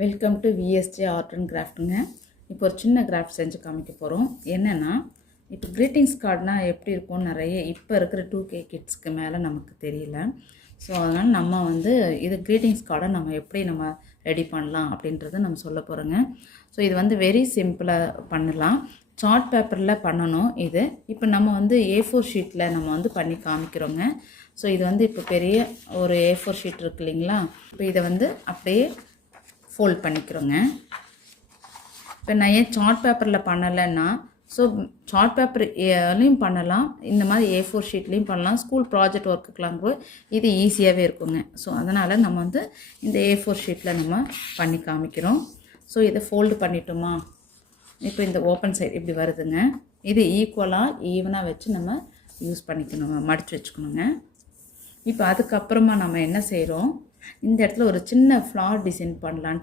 Welcome to VSJ art and கிராஃப்ட்டுங்க. இப்போ ஒரு சின்ன கிராஃப்ட் செஞ்சு காமிக்க போகிறோம். என்னென்னா, இப்போ க்ரீட்டிங்ஸ் கார்டுனால் எப்படி இருக்கும்னு நிறைய இப்போ இருக்கிற 2K கிட்ஸ்க்கு மேலே நமக்கு தெரியல. ஸோ அதனால் நம்ம இது க்ரீட்டிங்ஸ் கார்டை நம்ம எப்படி நம்ம ரெடி பண்ணலாம் அப்படின்றத நம்ம சொல்ல போகிறோங்க. ஸோ இது வெரி சிம்பிளாக பண்ணலாம். சார்ட் பேப்பரில் பண்ணணும். இது இப்போ நம்ம A4 ஷீட்டில் நம்ம பண்ணி காமிக்கிறோங்க. ஸோ இது இப்போ பெரிய ஒரு A4 ஷீட் இருக்கு இல்லைங்களா? இப்போ இதை அப்படியே ஃபோல்ட் பண்ணிக்கிறோங்க. இப்போ நான் ஏன் சார்ட் பேப்பரில் பண்ணலைன்னா, ஸோ சார்ட் பேப்பர்லையும் பண்ணலாம், இந்த மாதிரி A4 ஷீட்லேயும் பண்ணலாம். ஸ்கூல் ப்ராஜெக்ட் ஒர்க்குக்கெலாம் கூட இது ஈஸியாகவே இருக்குங்க. ஸோ அதனால் நம்ம இந்த A4 ஷீட்டில் நம்ம பண்ணி காமிக்கிறோம். ஸோ இதை ஃபோல்டு பண்ணிட்டோமா, இப்போ இந்த ஓப்பன் சைடு இப்படி வருதுங்க. இது ஈக்குவலாக ஈவனாக வச்சு நம்ம யூஸ் பண்ணிக்கணுங்க, மடித்து வச்சுக்கணுங்க. இப்போ அதுக்கப்புறமா நம்ம என்ன செய்கிறோம், இந்த இடத்துல ஒரு சின்ன ஃப்ளார் டிசைன் பண்ணலான்ட்டு